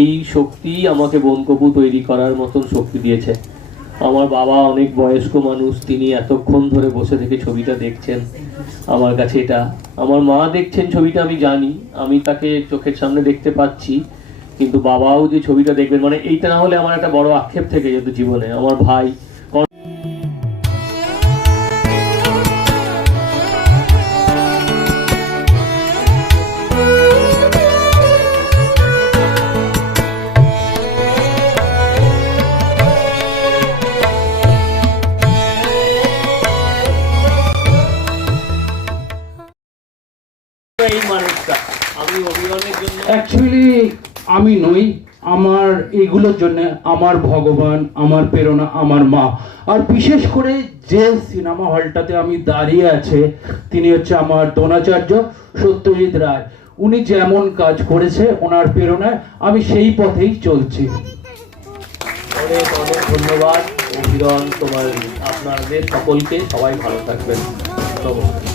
এই শক্তি আমাকে বনকপু তৈরি করার মতন শক্তি দিয়েছে। আমার বাবা অনেক বয়স্ক মানুষ, তিনি এতক্ষণ ধরে বসে থেকে ছবিটা দেখছেন আমার কাছে এটা। আমার মা দেখছেন ছবিটা, আমি জানি, আমি তাকে চোখের সামনে দেখতে পাচ্ছি, কিন্তু বাবাও যে ছবিটা দেখবেন মানে এইটা না হলে আমার একটা বড় আক্ষেপ থেকে যেত জীবনে। আমার ভাই এই মানুষটা আমি অভিমানের জন্য অ্যাকচুয়ালি আমি নই। আমার এগুলোর জন্য আমার ভগবান আমার প্রেরণা আমার মা। আর বিশেষ করে যে সিনেমা হলটাতে আমি দাঁড়িয়ে আছে তিনি হচ্ছে আমার দ্রোণাচার্য সত্যজিৎ রায়। উনি যেমন কাজ করেছে ওনার প্রেরণায় আমি সেই পথেই চলছি। অনেক অনেক ধন্যবাদ। অভিরন তোমার আপনাদের সকলকে। সবাই ভালো থাকবেন। নমস্কার।